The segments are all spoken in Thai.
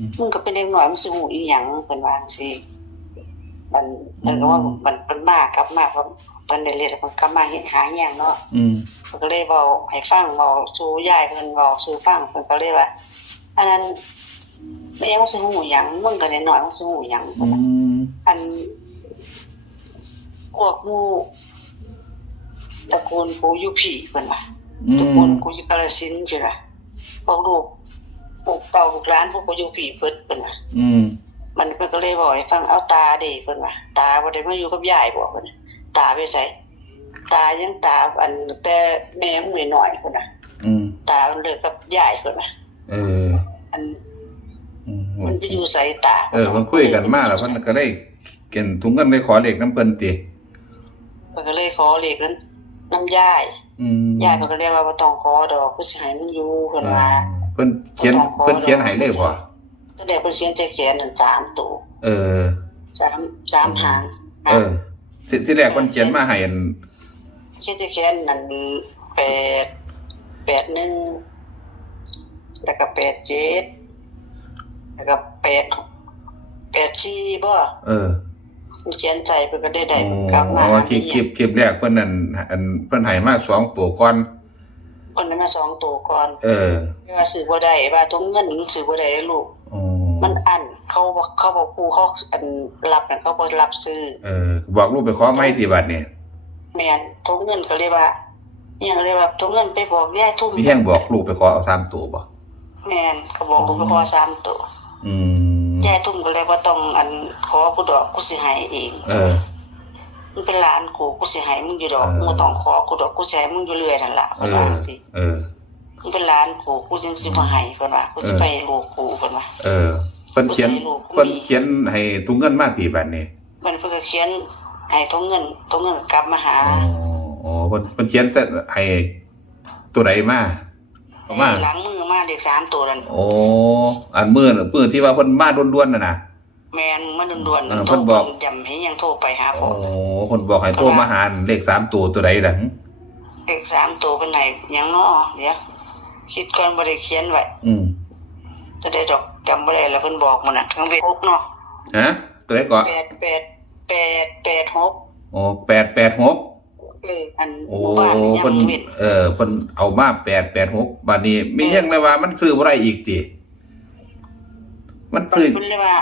อืมมึงก็เป็นเด็กน้อยมึงสิหูอีหยังเพิ่นว่าจังซี่มันมันก็ว่าอืมมันมันมากกลับมาเพราะเพิ่นได้เรียนมันกลับมาเฮ็ดหาอีหยังเนาะอืมเพิ่นก็เลยเว้าให้ฟังเว้าสู่ยายเพิ่นเว้าสู่ฟังเพิ่นก็เลยว่าอันนั้นแม่มึงสิหูหยังมึงก็ได้น้อยมึงสิหูหยังอืมอันพวกหมู่ตระกูลปู่อยู่ผีเพิ่นว่าอืตระกูลมกูอยู่กาฬสินธุ์เพิ่นว่าพวกลูก พวกเต่าพวกหลานพวกกูอยู่ผีเพิ่นเพิ่นว่าอืม มันเพิ่นก็เลยบอกให้ฟังเอาตาเด้เพิ่นว่าตาบ่ได้มาอยู่กับยายบ่เพิ่นน่ะตาไปไสตายังตาอันแต่แม่มึงน้อยๆเพิ่นน่ะอืม ตามันเลิกกับยายเพิ่นน่ะเอออันอืมมันไปอยู่ไสตาเออมันคุยกันมาแล้วเพิ่นก็ได้เกินถุงเงินได้ขอเลขน้ำเพิ่นติเพิ่นก็เลยขอเลขนั้นน้ำยาย อืมยายเพิ่นก็เรียกว่าบ่ต้องขอดอกกูสิให้มึงอยู่เพิ่นว่าเพิ่นเขียนเพิ่นเขียนให้เลยบ่ตั้งแต่เพิ่นเขียนใจแขนนั่น3ตัวเออสามสามหางเออที่ที่แรกเพิ่นเขียนมาให้อันเขียนใจแขนนั่นแปดแปดหนึ่งแล้วก็แปดเจ็ดแล้วก็แปดแปดสี่บ่เออเขียนใจเพิ่นก็ได้ได้โอ้กลับมาว่าคลิปคลิปคลิปแรกเพิ่นนั่นอันเพิ่นให้มาสองตัวก่อน เพิ่นได้มาสองตัวก่อน เออไม่ว่าซื้อบ่ได้ว่าตรงเงินมันซื้อบ่ได้ลูกอ๋อมันอันเขาบอกเขาบอกครูเขาอันรับนั่นเขาบ่รับซื้อ เออ บอกลูกไปขอไม้ที่บัดนี่แม่นทงเงินก็เลยว่าอิหยังเรียกว่าทงเงินไปบอกยายทุ่มมีแห้งบอกลูกไปขอเอาสามตัวบ่แม่นเขาบอกลูกไปขอสามตัวอืมยายทุ่มก็เลยว่าต้องอันขอกูดอกกูสิให้เอง เออ มึงเป็นหลานกูกูสิให้มึงอยู่ดอกเออมึงบ่ต้องขอกูดอกกูสิให้มึงอยู่เรื่อยนั่นล่ะเอเพิ่นอว่าจังซี่เออมึงเป็นหลานกูกูจึงสิบ่ให้เพิ่นว่ากูสิเออไปให้ลูกกูเพิ่นว่าเออเพิ่นเขียนผู้ชายลูกเพิ่นเขียนให้ถุงเงินมาที่บัดนี่มันเพิ่นก็เขียนให้ทงเงินทงเงินกลับมาหาอ๋ออ๋อเพิ่นเพิ่นเขียนเสร็จให้ตัวใดมาเอามาหลังมือมาเด็กสามตัวนั่นโอ้อันมื้อน่ะมื้อที่ว่าเพิ่นมาด่วนๆน่ะนะ แม่นมันด่วนเออๆเพิ่นบอกย้ำให้ยังโทรไปหาพ่โอ้อเพิ่นบอกให้โทรมาหาเลขสามตัวตัวใดล่ะหึเด็กสามตัวเป็นไหนยังเนาะเดี๋ยวคิดก่อนบ่ได้เขียนไว้อืมจะได้ดอกจำบ่ได้แล้วเพิ่นบอกมันน่ะทั้งเวทหกเนาะฮะตัวใดก่อนแปดแปดแปดแปดหกโอ้886เอออันโอ้หมู่บ้านนี่ยัเพิ่นงเว้นเออเพิ่นเอามา886บัดนี้มีแฮงเลยว่ามันซื้อบ่ได้อีกติมันซื้อเพิ่นเลยว่า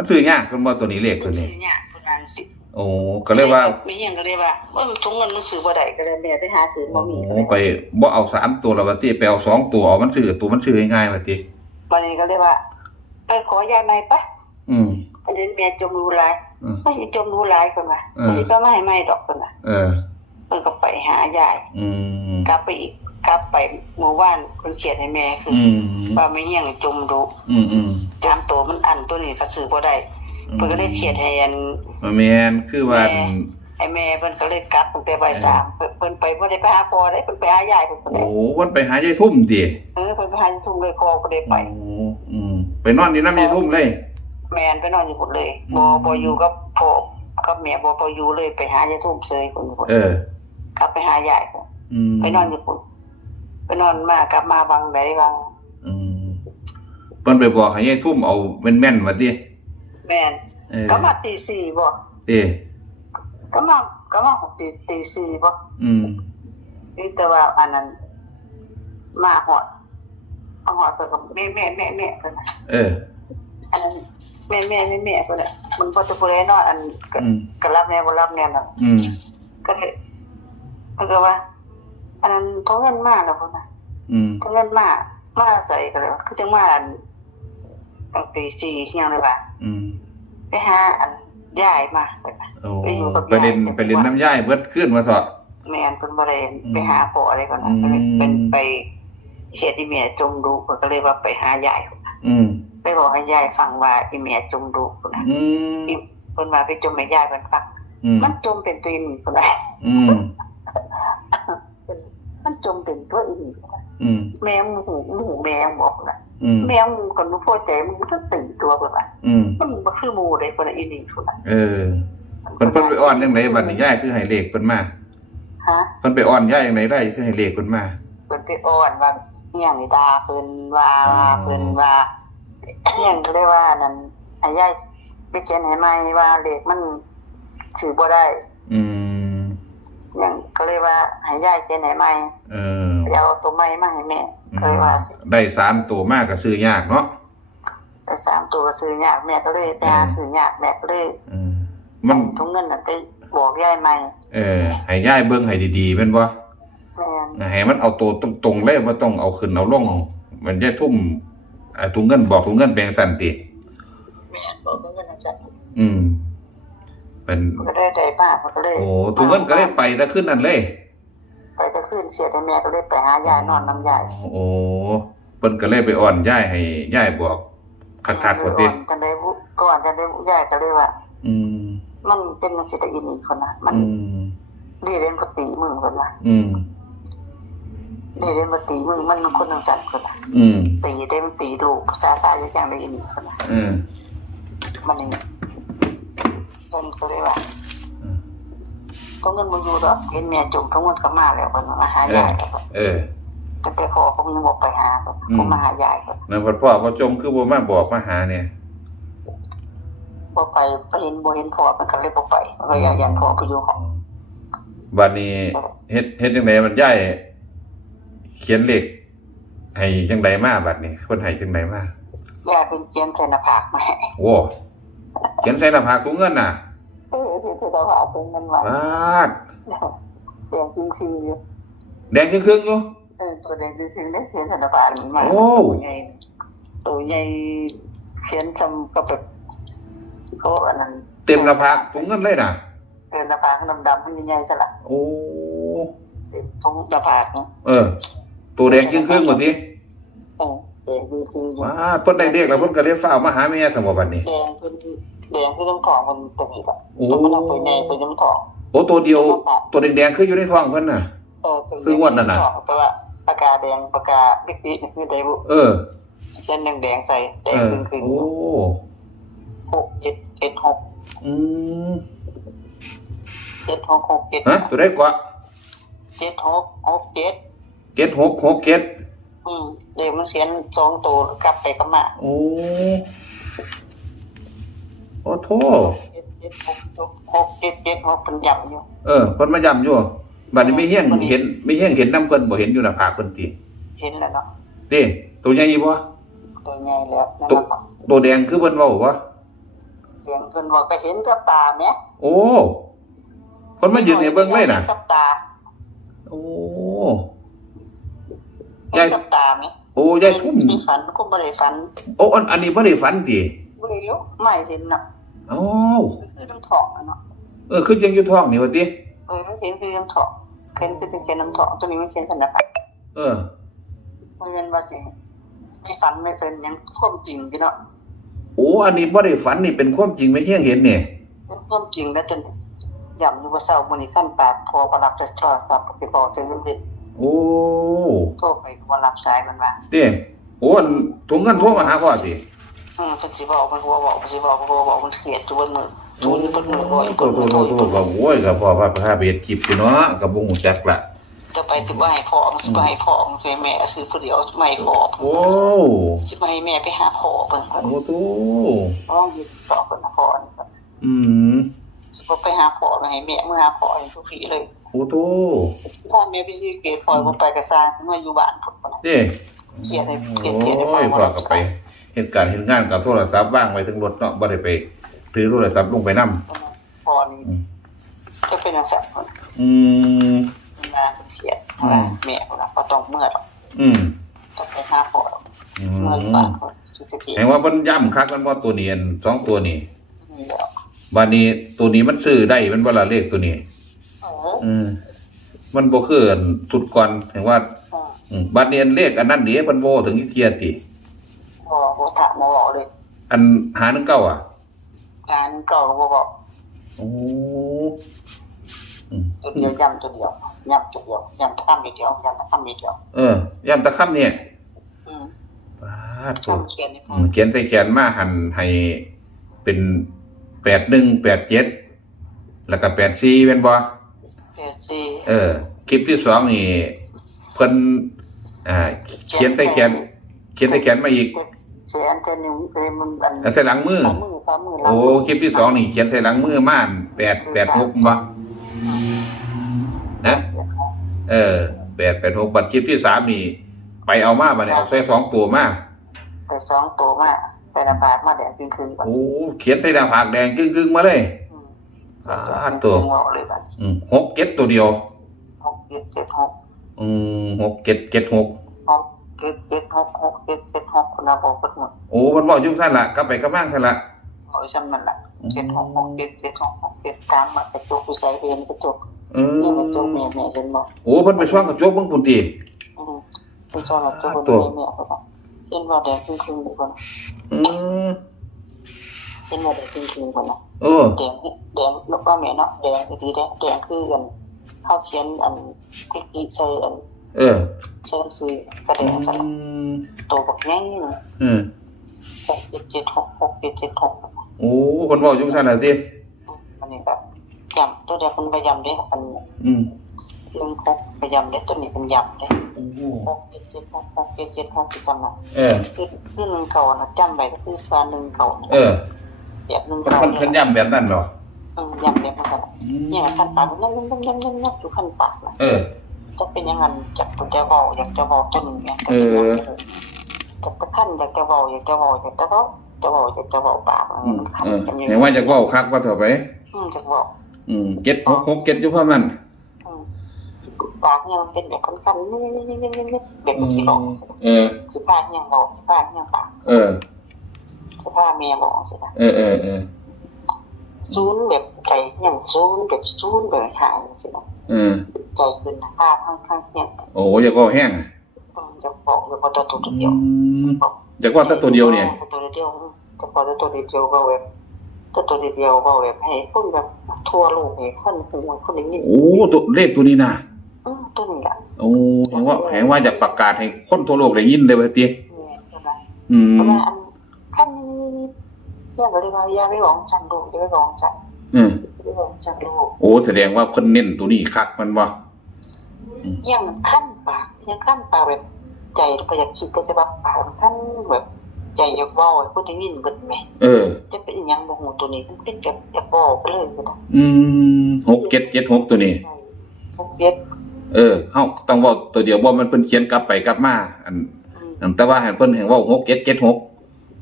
มันซื้อยากเพิ่นบ่ตัวนี้เลขเพิ่ตันวสินี้ เนี่ยเพิ่นอ่านสิโอ้ก็เลยว่าไม่เฮียงก็เลยว่าว่ามันถุงเงินมันซื้อบ่ได้ก็เลยแม่ไปหาซื้อบ่มีโอ้ไปบ่เอาสามตัวแล้วว่าติไปเอาสองตัวเอามันซื้อตัวมันซื้อง่ายๆว่าติวันนี้ก็เลยว่าไปขอยายใหม่ปะอืมอันนี้แม่จมรู้หลายอืมไม่สิจมรู้หลายเพิ่นว่าเออบ่สิไปมาให้ใหม่ดอกเพิ่นว่าเออเพิ่นก็ไปหายายอืมกลับไปอีกกลับไปเมื่อวานเพิ่นเขียนให้แม่คืออืมว่าไม่เฮียงจมรู้อืมอืม ตามตัวมันอันตัวนี้ก็ซื้อบ่ได้เพิ่นก็เลยเขียนให้อันมาแม่นคือว่าแม่ให้แม่เพิ่นก็เลยกลับตั้งแต่บ่ายสามเพิ่นเพิ่นไปบ่ได้ไปหาพ่อได้เพิ่นไปหายายเพิ่นก็โอ้ได้วันไปหายายทุ่มติเออเพิ่นไปหาทุ่งเลยพ่อก็ได้ไปโอ้อืมไปนอนอยู่นำยายทุ่มเลย แม่นไปนอนอยู่พุ่นเลยอืมบ่บ่อยู่กับพ่อกับแม่บ่บ่อยู่เลยไปหายายทุ่มเสยพุ่นพุ่นเออกลับไปหายายพุ่นอืมไปนอนอยู่พุ่นไปนอนมากลับมาบางใดบางอืม เพิ่นไปบอกให้ยายทุ่มเอาแม่นๆว่าติแม่นเออก็มาตีสี่บ่เอ้ก็มาก็มาตีตีสี่บ่อืมนี่แต่ว่าอันนั้น มาหอดเอาหอดไปกับแม่แม่แม่แม่เพิ่นน่ะเออ อันนั้นแม่แม่แม่แม่เพิ่นน่ะมันบ่จะบ่ได้นอนอันก็อืม ก็รับแน่บ่รับแน่น่ะ อืมก็เลยเพิ่นก็ว่า อันนั้นโทรเงินมาแล้วพุ่นน่ะอืมโทรเงินมามาใส่ก็เลยว่าคือจังมาอัน ตั้งตีสี่เที่ยงเลยว่าอืมไปหาอันยายมาเพิ่นน่ะโอ้ไปอยู่กับไปเล่นยายไปเล่นน้ำย่ายเบิดขึ้นมาเถอะแม่นเพิ่นบ่ได้อืมไปหาพ่ออะไรก่อนนะอืมเป็นไปเฮ็ดอีเมียจมดูเพิ่นก็เลยว่าไปหายายอืมไปบอกให้ยายฟังว่าอีเมียจมดูพุ่นน่ะอืมเพิ่นว่าไปจมให้ยายเพิ่นฟังอืมมันจมเป็นตัวอีหนีพุ่นน่ะอืมเป็นมันจมเป็นตัวอีหนีพุ่นน่ะอืม แมวมึงหูมึงหูแมวบอกพุ่นน่ะอืมแมวมึงคนบ่พอใจมึงก็ตื่นตัวพุ่นน่ะอืมมันบ่คือหมู่ใดพุ่นน่ะอีหนีพุ่นน่ะเออเพิ่นเพิ่นไปอ้อนจังไดบัดนี้ย่ายคือให้เลขเพิ่นมาฮะเพิ่นไปอ้อนย่ายจังไดได้คือให้เลขเพิ่นมาเพิ่นไปอ้อนว่าอีหยังนี่ดาเพิ่นว่าอ๋อเพิ่นว่ายังก็เลยว่านั่นให้ยายไปเขียนให้ใหม่ว่าเลขมันถือบ่ได้ อืมยังก็เลยว่า ให้ยายเขียนให้ใหม่เออไปเอาตัวใหม่มาให้แม่ก็เลยว่าสิได้สามตัวมากก็ซื้อยากเนาะไปสามตัวก็ซื้อยากแม่ก็เลยไปหาซื้อยากแม่ก็เลยอืมมันให้ทุงเงินน่ะไปบอกยายใหม่เออให้ย่ายเบิ่งให้ดีๆแม่นบ่แม่นให้มันเอาตัวตรงๆเลยบ่ต้องเอาขึ้นเอาลงมันจะทุ่มอ่าถุงเงินบอกถุงเงินแบ่งสั่นติแม่นบอกทุงเงินน่ะจ้ะอืมเป็นมันก็ได้ได้มากมันก็เลยโอ้ถุงเงินก็ได้ไปแต่ขึ้นนั่นเลย ไปจะขึ้นเสียแต่แม่ก็เลยไปหายายนอนน้ำยายโอ้เพิ่นก็เลยไปอ่อนย่ายให้ย่ายบอกคักๆว่าติก่อนจะได้บุก่อนจะได้บุยายก็เลยว่า อืม มันเป็นจังสิได้อินอีกคนนะมันอืมดีเล่นปตีมือคนนะอืมดีเล่นปตีมือมันคนนังสั่นคนนะอืมตีได้มันตีลูกภาษาซาจะยังได้อินอีกคนนะอืมมันนี่เพิ่นก็เลยว่าอืม ต้องเงินมาอยู่ดอกเห็นแม่จมต้องเงินก็มาแล้วคนมาหายายแล้วเออตั้งแต่พอผมยังบอกไปหาคนอืมผมมาหายายคนนั่นพ่อพ่อพ่อจมคือบ่มาบอกมาหาเนี่ยพอไปไปเห็นบ่เห็นพอมันก็เลยบ่ไปมันก็อยากอยากพอไปอยู่ห้องบัดนี้เฮ็ดเฮ็ดจังไดมันย่ายเขียนเลขให้จังไดมาบัดนี้คนให้จังไดมายายเป็นเจียนใส่หน้าผากมาให้โว้เขียนใส่หน้าผากถุงเงินน่ะ เออที่ที่เราเอาเป็นมันว่าบาดแดงจริงๆอยู่แดงครึ่งๆอยู่เออตัวแดงจริงๆได้เสียนธนบาลมันมาโอ้ตัวใหญ่ตัวใหญ่เขียนจำก็แบบเขาอันนั้นเต็มหน้าผากถุงเงินเลยน่ะเออหน้าผากดำๆมันใหญ่ๆซะละโอ้เต็มตรงหน้าผากนะเออ ตัวแดงครึ่งๆหมดนี้เออแดงจริงๆอยู่ว้าเพิ่นได้เลขแล้วเพิ่นก็เลยฟ้าวมาหาแม่สมบัดนี้แดงเป็น แดงคือน้ำทองมันตัวนี้ละโอ้ แต่มันเอาตัวใหญ่เป็นน้ำทองโอ้ตัวเดียว ตัวแดงๆคืออยู่ในท้องเพิ่นน่ะ เออตัวคือวันนั้นน่ะ แต่ว่าปากกาแดงปากกาบิ๊กบิ๊กนี่คือได้บุเออเขียนแดงๆใส่แดเองอครึ่งโอ้ๆหกเจ็ดเจ็ดหกอืมเจ็ดหกหกเจ็ดฮะตัวได้กว่าเจ็ดหกหกเจ็ดเก็ดหกหกเก็ดอืมเดี๋ยวมันเขียนสองตัวกลับไปกลับมาโอ้ โอ้โทเจ็ดเจ็ดหกหกหกเจ็ดเจ็ดหกเป็นย่ำอยู่เออเพิ่นมาย้ำอยู่บัดนี้ไม่เฮี้ยงเห็นไม่เฮี้ยงเห็นน้ำเพิ่นบ่เห็นอยู่หน้าผากเพิ่นติเห็นแล้วเนาะเด้ตัวใหญ่บ่ตัวใหญ่แล้วนั่นตัวน่ะตัวแดงคือเพิ่นเว้าบ่เสียงเพิ่นบอกก็เห็นกับตาไหมโอ้เพิ่นมายืนให้เบิ่งเลยน่ะห็กับตาโอ้เห็นกับตาไหมโอ้ยายทุ่ม มีฝันก็บ่ได้ฝัน โอ้อันอันนี้บ่ได้ฝันติ บ่ได้อยู่ไม่เห็นเนาะอ้าวคือน้ำทองอะเนาะเออคือยังอยู่ท้องนี่ว่าติเออเห็นคือน้ำทองเห็นคือจังเขียนน้ำทองตัวนี้มันเขียนธนบัตรเออมันเงินว่าสิไม่ฝันไม่เป็นหยังความจริงอยู่เนาะโอ้อันนี้บ่ได้ฝันนี่เป็นความจริงไม่เฮี้ยงเห็นนี่เป็นความจริงแล้วจนย่ำอยู่ว่าเศร้ามื้อนี้ขั้นปากพอบ่รับแต่โทรศัพท์สิบอกจังเรื่อยโอ้ๆโทรไปก็บ่รับสายมันว่าเด้โอ้อันถุงเงินโทรมาหาพ่อติ อืมเพิ่นสิบอกมันหัวบอกเพิ่นสิบอกหัวบอกมันเครียดจุบนมือจุนอยู่บนมือบ่อยโตโตโตโตก็โอ้ยก็พ่อว่าพาไปเฮ็ดคลิปอยู่เนาะก็บ่ฮู้จักละจะไปสิบ่ให้พ่อมันสิบ่ให้พ่อมันคือแม่ซื้อผู้เดียวไม่ให้พ่อโอ้สิบ่ให้แม่ไปหาพ่อเพิ่นโอ้โตร้องยึดต่อเพิ่นนะพ่อนี่ก็อืมสิบ่ไปหาพ่อไปให้แม่มื้อหาพ่อให้ทุกทีเลยโอ้โตถ้าแม่ไปซื้อเกตพอยบ่ไปก็สร้างถึงว่าอยู่บ้านพุ่นพุ่นน่ะเด้เครียดให้โเครียดเครียดให้ฟัอ้งยว่าพ่อก็ไป เฮ็ดการเฮ็ดงานกับโทรศัพท์วางไว้ถึงรถเนาะบ่ได้ไปถือโทรศัพท์ลงไปนํพ่อนี่ก็เป็นจังซั่นพุ่นอืมมาเครียดอืมแม่พุ่นน่ะบ่ต้องเมื่อหรอกอืมต้องไปหาพ่อหรอกอืเมื่อมบ้านพุ่นสิสิเกตแห่งว่าเพิ่นย้ำคักมันว่าตัวนี้อันสองตัวนี้นี่แหล้วบัดนี้ตัวนี้มันซื้อได้มันบ่ละเลขตัวนี้เอออืมมันบ่คืออันสุดก่อนแห่งว่าอืมอืมบัดนี้อันเลขอันนั้นเด้เพิ่นบ่ถึงอีกเทียติพ่อ บ่ถามบ่บอกเลยอันหาหนึ่งเก้าอะงานเก่าก็บ่บอกโอ้อืมตัวเดียวย้ำตัวเดียวย้ำตัวเดียวย้ำท่ามีเดียวย้ำท่ามีเดียวเออย่ำตะค่ำเนี่ยอืมปาดตัวทำเขียนให้ฟัอืงมเขียนใส่แขนมาหันให้เป็นแปดหนึ่งแปดเจ็ดแล้วก็แปดสี่เป็นบ่เพจสี่เออ คลิปที่สองนี่เพิ่นอ่าเขียนใส่แขน เขียนใส่แขนมาอีก เแขนแค่นิ้วเอ้ยมันอันแล้วใส่หลังมือฝ่ามือฝ่ามือหลังโอ้คลิปที่สองนี่เขียนใส่หลังมือม่านแปดแปดหกบ่นะเออแปดแปดหกบัตรคลิปที่สามนี่ไปเอามาบัดนี้เอาใส่สองตัวมาไปสองตัวมาไประบาดมาแดงคืนคืนก่อนโอ้เขียนใส่หน้าผากแดงกึ่งๆมาเลยอืมอ่าตัวงอกเลยบัดอืมหกเก็ดตัวเดียวหกเจ็ดเจ็ดหกอืมหกเก็ดเก็ดหกหก เจ็ดเจ็ดหกหกเจ็ดเจ็ดหกคุณอาบอกหมดโอ้มันบอกยุ่งสั้นละกลับไปกลับมาสั้นละเอาไว้ซ้ำนั่นแหละเจ็ดหกหกเจ็ดเจ็ดหกหกเจ็ดตามมากระจกกูใส่เรียนกระจกเออนี่กระจกแม่แม่เห็นบอกโอ้เพิ่นไปช่วงกับโจกเบิ่งปุ่นติอืมเป็นชอบกระจกแม่แม่เขาบอกเห็นว่าแดงคืนคืนเลยคนอืมเห็นว่าแดงคืนคืนคนนะโอ้แดงแดงแล้วก็แม่เนาะแดงอีกทีแดงแดงคือกันเขาเขียนอันพริกอีใส่อัน เออใส่ซื้อกระแดอืงใส่มตัวบักแง่นี่นะอืมหกเจ็ดเจ็ดหกหกเจ็ดเจ็ดหกโอ้เพิ่นบอกยุ่งสั้นละติอันนี้แบบยำตัวเดียวเป็นใบยำด้วยอันอืมหนึ่งหกใบยำด้วยตัวนี้เป็นยำด้วยโอ้โหหกเจ็ดเจ็ดหกหกเจ็ดเจ็ดหกที่จำนะเออคือคือหนึ่งเก่านะจำไปก็คือฟ้าหนึ่งเก่าเออแบบหนึ่งเพิ่นเก่าเพิ่นเพิ่นย้ำแบบนั้นเหรออืมยำแบบนั้นอืมเนี่ยขั้นปากนั่นนั่นนั่นนั่นนั่นนั่นอยู่ขั้นปากนะเออ จะเป็นยังไงจะจะบอกอยากจะบอกตัวหนึ่งเนี่ยจะตะขั้นอยากจะบอกอยากจะบอกอยากจะบอกจะบอกอยากจะบอกปากอืมมันขั้นออกันอยู่เห็นว่าจะเว้าคักว่าเถอะไปอืมจะบอกอืมเก็ดหกหกเก็ดอยู่ปราะมาณอืมปากเนี่ยมันเป็นแบบขั้นๆนี่นี่นี่นี่นี่แบบสิบอกเออสิพาเนี่ยบอกสิพาเนี่ยปากเออสิพาเมียบอกสิเออเออเออซูนแบบใจอย่างซูนแบบซูนแบบหายสินะ เออใจขึ้นนะพาข้างข้างเนี่ยโอ้อยากเว้าแห้งอืมจะบอกจะบอกตัวตัวอืเดียวมอยากเว่าแต่ตัวเดียวเนี่ยจะตัวเดียวจะบอกตัวเดียวก็แบบตัวตัวเดียวก็แบบให้คนแบบทั่วโลกให้คนหูคนได้ยินโอ้ตัวเลขตัวนี้นะอืมตัวนี้แหละโอ้เห็นว่าเห็นว่าจะประกาศให้คนทั่วโลกได้ยินเลยว่าติเนี่ยใช่ไหมอืมเพราะว่าอันขั้นนี้เนี่ยบริวารยาไม่หวังจันโลกจะไม่หวังจันอืม ไม่หวังจันโลกโอ้แสดงว่าเพิ่นเน้นตัวนี้คักมันว่ายังขั้นปากยังขั้นปากแบบใจพยากคิดก็จะแบบปากขั้นแบบใจอยากบอกพูดได้ยินเบิดไหมเออ จะเป็นยังบ่หูตัวนี้มันเป็นแบบอยากบอกไปเลยก็ได้อืมหกเจ็ดเจ็ดหกตัวนี้ใจพวกเย็ดเออเฮาต้องเว้าตัวเดียวบ่มันเพิ่นเขียนกลับไปกลับมาอันอืมอันแต่ว่าให้เพิ่นแห่งเว้าหกเจ็ดเจ็ดหก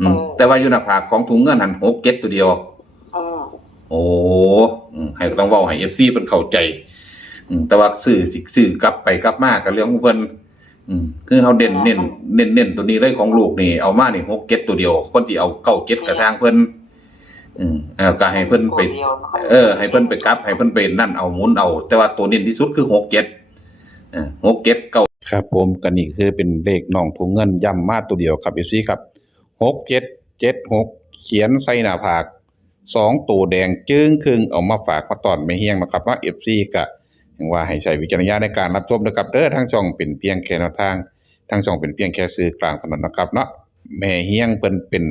อืมเออแต่ว่าอยู่หน้าผากของถุงเงินหันหกเจ็ดตัวเดียวอืมโอ้อืมให้ ต้องเว้าให้ FC เพิ่นเข้าใจอืมแต่ว่าสื่อสิสื่อกลับไปกลับมาก็เรื่องของเพิ่นอืมคือเฮาเด่นเน้นเน้นเน้นตัวนี้เลยของลูกนี่เอามานี่หกเจ็ดตัวเดียวคนที่เอาเก้าเจ็ดกระทางเพิ่นอืมเออก็ให้เพิ่นไปตัวดียวนะเออให้เพิ่นไปกลับให้เพิ่นไปนั่นเอาหมุนเอา แต่ว่าตัวเน้นที่สุดคือหกเจ็ดเออหกเจ็ดเก้า ครับผมก็นี่คือเป็นเลขน้องถุงเงินย้ำมาตัวเดียวครับ FC ครับหกเจ็ดเจ็ดหกเขียนใส่หน้าผาก สองตัวแดงจึ้งครึ่งเอามาฝากมาตอนไม่เฮียงนะครับว่า FC ก็ยังว่าให้ใช้วิจารณญาณในการรับชมนะครับเด้อทางช่องเป็นเพียงแค่แนวทางทางช่องเป็นเพียงแค่สื่อกลางเท่านั้นนะครับเนาะแม่เฮียงเพิ่นเป็น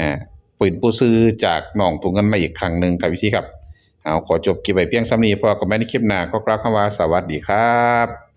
อ่าป็นผู้ซื้อจากหนองถุงเงินมาอีกครั้งหนึ่งครับพี่ครับเอาขอจบคลิปไปเพียงซ้ำนี้พอกับแม่ในคลิปหน้าก็กล่าวคำว่าสวัสดีครับ